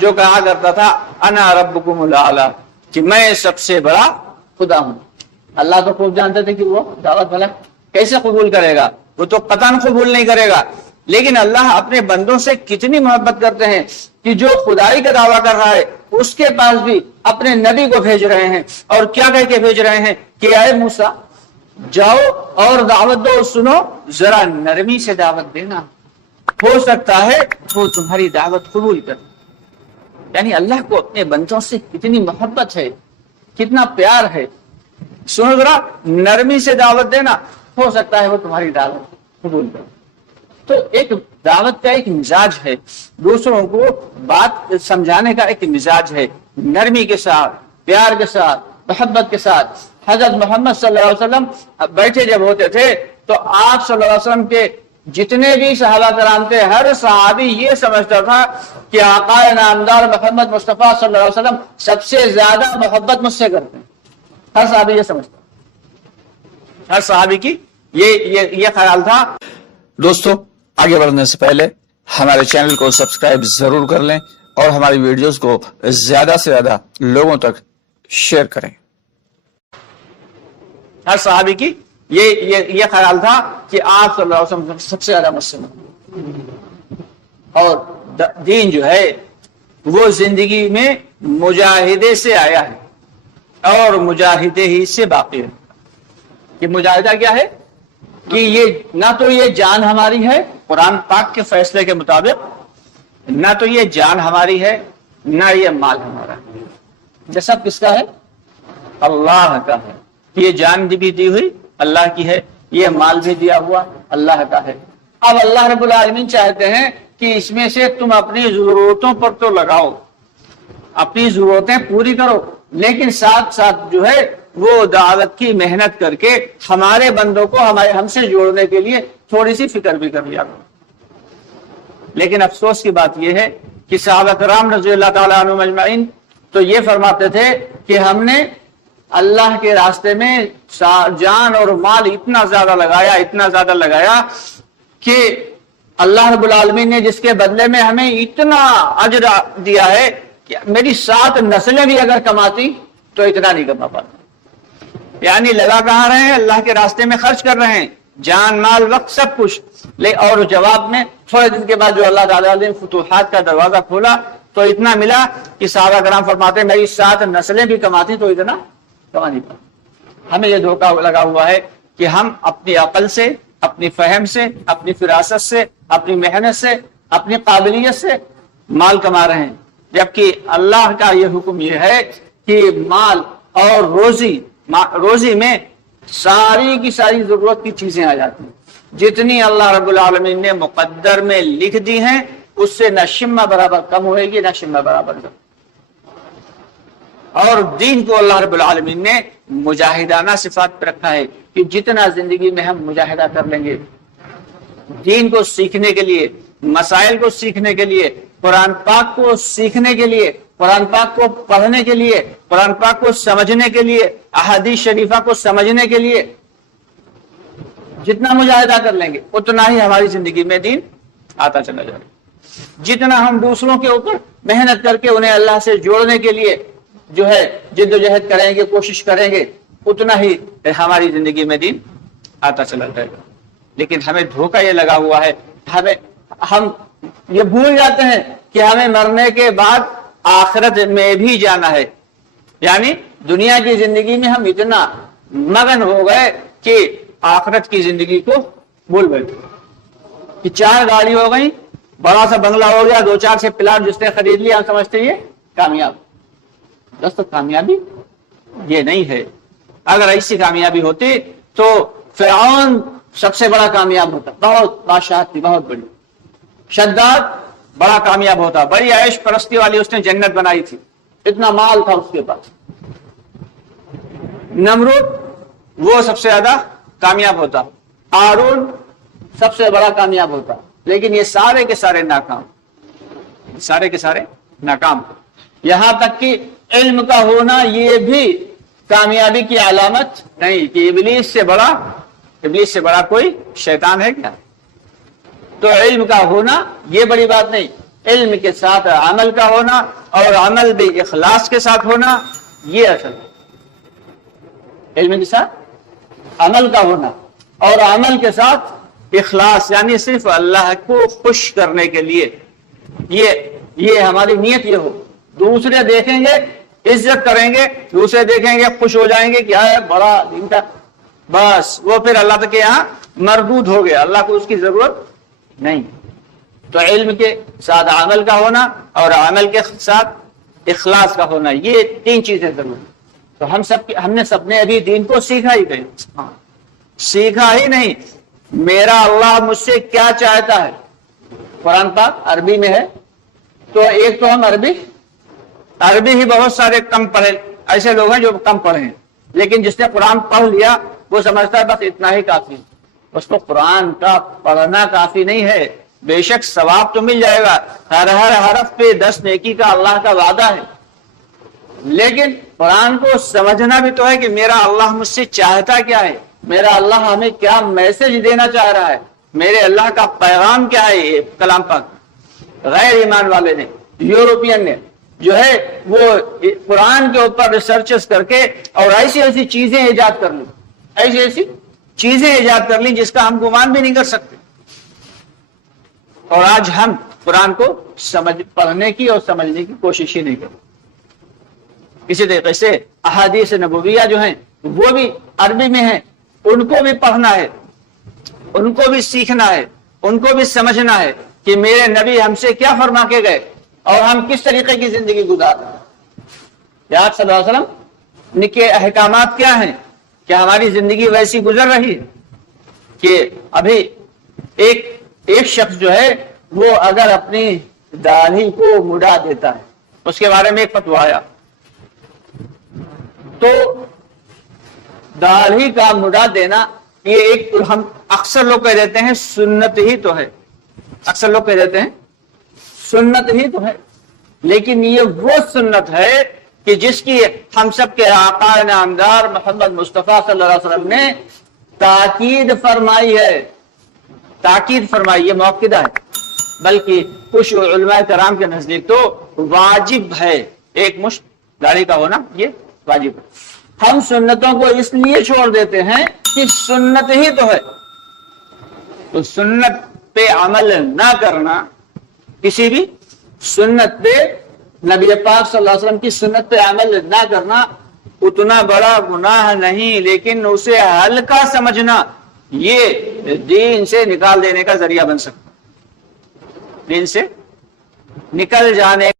جو کہا کرتا تھا انا ربکم الاعلی، کہ میں سب سے بڑا خدا ہوں۔ اللہ تو خوب جانتے تھے کہ وہ دعوت بھلا کیسے قبول کرے گا، وہ تو قطعاً قبول نہیں کرے گا، لیکن اللہ اپنے بندوں سے کتنی محبت کرتے ہیں کہ جو خدائی کا دعویٰ کر رہا ہے اس کے پاس بھی اپنے نبی کو بھیج رہے ہیں، اور کیا کہہ کے بھیج رہے ہیں کہ اے موسیٰ جاؤ اور دعوت دو، سنو، ذرا نرمی سے دعوت دینا، ہو سکتا ہے وہ تمہاری دعوت قبول کر۔ یعنی اللہ کو اپنے بندوں سے کتنی محبت ہے، کتنا پیار ہے، سنو ذرا نرمی سے دعوت دینا، ہو سکتا ہے وہ تمہاری دعوت قبول کر۔ تو ایک دعوت کا ایک مزاج ہے، دوسروں کو بات سمجھانے کا ایک مزاج ہے، نرمی کے ساتھ، پیار کے ساتھ، محبت کے ساتھ۔ حضرت محمد صلی اللہ علیہ وسلم بیٹھے جب ہوتے تھے تو آپ صلی اللہ علیہ وسلم کے جتنے بھی صحابہ کرام تھے، ہر صحابی یہ سمجھتا تھا کہ آقا نامدار محمد مصطفیٰ صلی اللہ علیہ وسلم سب سے زیادہ محبت مجھ سے کرتے ہیں۔ ہر صحابی یہ سمجھتا، ہر صحابی کی یہ خیال تھا۔ دوستو، آگے بڑھنے سے پہلے ہمارے چینل کو سبسکرائب ضرور کر لیں اور ہماری ویڈیوز کو زیادہ سے زیادہ لوگوں تک شیئر کریں۔ ہر صحابی کی یہ خیال تھا کہ آپ صلی اللہ علیہ وسلم سب سے زیادہ مسلم، اور دین جو ہے وہ زندگی میں مجاہدے سے آیا ہے اور مجاہدے ہی سے باقی ہے۔ کہ مجاہدہ کیا ہے کہ یہ نہ تو یہ جان ہماری ہے قرآن پاک کے فیصلے کے مطابق، نہ تو یہ جان ہماری ہے، نہ یہ مال ہمارا ہے، یہ سب کس کا ہے؟ اللہ کا ہے۔ یہ جان بھی دی ہوئی اللہ کی ہے، یہ مال بھی دیا ہوا اللہ کا ہے۔ اب اللہ رب العالمین چاہتے ہیں کہ اس میں سے تم اپنی ضرورتوں پر تو لگاؤ، اپنی ضرورتیں پوری کرو، لیکن ساتھ ساتھ جو ہے وہ دعوت کی محنت کر کے ہمارے بندوں کو ہم سے جوڑنے کے لیے تھوڑی سی فکر بھی کر لیا کرو۔ لیکن افسوس کی بات یہ ہے کہ صحابہ کرام رضی اللہ تعالیٰ عنہم اجمعین تو یہ فرماتے تھے کہ ہم نے اللہ کے راستے میں جان اور مال اتنا زیادہ لگایا کہ اللہ رب العالمین نے جس کے بدلے میں ہمیں اتنا اجر دیا ہے کہ میری 7 نسلیں بھی اگر کماتی تو اتنا نہیں کما پاتا۔ یعنی لگا کہاں رہے ہیں؟ اللہ کے راستے میں خرچ کر رہے ہیں، جان مال وقت سب کچھ، اور جواب میں تھوڑے دن کے بعد جو اللہ تعالیٰ نے فتوحات کا دروازہ کھولا تو اتنا ملا کہ صحابہ کرام فرماتے میری 7 نسلیں بھی کماتی تو اتنا کما نہیں پاتا۔ ہمیں یہ دھوکہ لگا ہوا ہے کہ ہم اپنی عقل سے، اپنی فہم سے، اپنی فراست سے، اپنی محنت سے، اپنی قابلیت سے مال کما رہے ہیں، جبکہ اللہ کا یہ حکم یہ ہے کہ مال اور روزی میں ساری کی ساری ضرورت کی چیزیں آ جاتی ہیں، جتنی اللہ رب العالمین نے مقدر میں لکھ دی ہیں اس سے نہ شمہ برابر کم ہوئے گی نہ شمہ برابر کم۔ اور دین کو اللہ رب العالمین نے مجاہدانہ صفات پہ رکھا ہے کہ جتنا زندگی میں ہم مجاہدہ کر لیں گے دین کو سیکھنے کے لیے، مسائل کو سیکھنے کے لیے، قرآن پاک کو سیکھنے کے لیے، قرآن پاک کو پڑھنے کے لیے، قرآن پاک کو سمجھنے کے لیے، احادیث شریفہ کو سمجھنے کے لیے جتنا مجاہدہ کر لیں گے اتنا ہی ہماری زندگی میں دین آتا چلا جائے گا۔ جتنا ہم دوسروں کے اوپر محنت کر کے انہیں اللہ سے جوڑنے کے لیے جو ہے جد و جہد کریں گے، کوشش کریں گے، اتنا ہی ہماری زندگی میں دین آتا چلا جائے گا۔ لیکن ہمیں دھوکہ یہ لگا ہوا ہے، ہم یہ بھول جاتے ہیں کہ ہمیں مرنے کے بعد آخرت میں بھی جانا ہے۔ یعنی دنیا کی زندگی میں ہم اتنا مگن ہو گئے کہ آخرت کی زندگی کو بھول بیٹھے کہ 4 گاڑی ہو گئی، بڑا سا بنگلہ ہو گیا، 2-4 سے پلاٹ جس نے خرید لیا، ہم سمجھتے یہ کامیاب۔ دوستو کامیابی یہ نہیں ہے۔ اگر ایسی کامیابی ہوتی تو فرعون سب سے بڑا کامیاب ہوتا، بہت بادشاہت تھی، بہت بڑی۔ شداد بڑا کامیاب ہوتا، بڑی عیش پرستی والی اس نے جنت بنائی تھی، اتنا مال تھا اس کے پاس۔ نمرود وہ سب سے زیادہ کامیاب ہوتا، قارون سب سے بڑا کامیاب ہوتا، لیکن یہ سارے کے سارے ناکام۔ یہاں تک کہ علم کا ہونا یہ بھی کامیابی کی علامت نہیں کہ ابلیس سے بڑا کوئی شیطان ہے کیا؟ تو علم کا ہونا یہ بڑی بات نہیں، علم کے ساتھ عمل کا ہونا اور عمل بھی اخلاص کے ساتھ ہونا، یہ اصل ہے۔ علم کے ساتھ عمل کا ہونا اور عمل کے ساتھ اخلاص، یعنی صرف اللہ کو خوش کرنے کے لیے، یہ ہماری نیت یہ ہو۔ دوسرے دیکھیں گے عزت کریں گے، دوسرے دیکھیں گے خوش ہو جائیں گے، کیا ہے بڑا دین کا، بس وہ پھر اللہ تک کے یہاں مردود ہو گیا، اللہ کو اس کی ضرورت نہیں۔ تو علم کے ساتھ عمل کا ہونا اور عمل کے ساتھ اخلاص کا ہونا، یہ تین چیزیں ضروری۔ تو ہم نے سب نے ابھی دین کو سیکھا ہی نہیں، سیکھا ہی نہیں۔ میرا اللہ مجھ سے کیا چاہتا ہے، قرآن پاک عربی میں ہے، تو ایک تو ہم عربی ہی بہت سارے کم پڑھے، ایسے لوگ ہیں جو کم پڑھے ہیں، لیکن جس نے قرآن پڑھ لیا وہ سمجھتا ہے بس اتنا ہی کافی، اس کو قرآن کا پڑھنا کافی نہیں ہے۔ بے شک ثواب تو مل جائے گا، ہر حرف پہ 10 نیکی کا اللہ کا وعدہ ہے، لیکن قرآن کو سمجھنا بھی تو ہے کہ میرا اللہ مجھ سے چاہتا کیا ہے، میرا اللہ ہمیں کیا میسج دینا چاہ رہا ہے، میرے اللہ کا پیغام کیا ہے۔ یہ کلام پاک غیر ایمان والے نے، یورپین نے جو ہے وہ قرآن کے اوپر ریسرچز کر کے اور ایسی چیزیں ایجاد کر لیں، ایسی چیزیں ایجاد کر لیں جس کا ہم گمان بھی نہیں کر سکتے، اور آج ہم قرآن کو پڑھنے کی اور سمجھنے کی کوشش ہی نہیں کرتے۔ اسی طریقے سے احادیث نبویہ جو ہیں وہ بھی عربی میں ہیں، ان کو بھی پڑھنا ہے، ان کو بھی سیکھنا ہے، ان کو بھی سمجھنا ہے کہ میرے نبی ہم سے کیا فرما کے گئے اور ہم کس طریقے کی زندگی گزار رہے ہیں۔ یا صلی اللہ علیہ وسلم کے احکامات کیا ہیں، کیا ہماری زندگی ویسی گزر رہی ہے کہ ابھی ایک شخص جو ہے وہ اگر اپنی داڑھی کو مڈا دیتا ہے، اس کے بارے میں ایک فتویٰ آیا، تو داڑھی کا مڈا دینا یہ ایک، ہم اکثر لوگ کہہ دیتے ہیں سنت ہی تو ہے، اکثر لوگ کہہ دیتے ہیں سنت ہی تو ہے، لیکن یہ وہ سنت ہے کہ جس کی ہم سب کے آقا نامدار محمد مصطفیٰ صلی اللہ علیہ وسلم نے تاکید فرمائی ہے، تاکید فرمائی، یہ موقدہ ہے، بلکہ کچھ علماء کرام کے نزدیک تو واجب ہے، ایک مشت داڑھی کا ہونا یہ واجب ہے۔ ہم سنتوں کو اس لیے چھوڑ دیتے ہیں کہ سنت ہی تو ہے، تو سنت پہ عمل نہ کرنا، کسی بھی سنت پہ، نبی پاک صلی اللہ علیہ وسلم کی سنت پہ عمل نہ کرنا اتنا بڑا گناہ نہیں، لیکن اسے ہلکا سمجھنا یہ دین سے نکال دینے کا ذریعہ بن سکتا، دین سے نکل جانے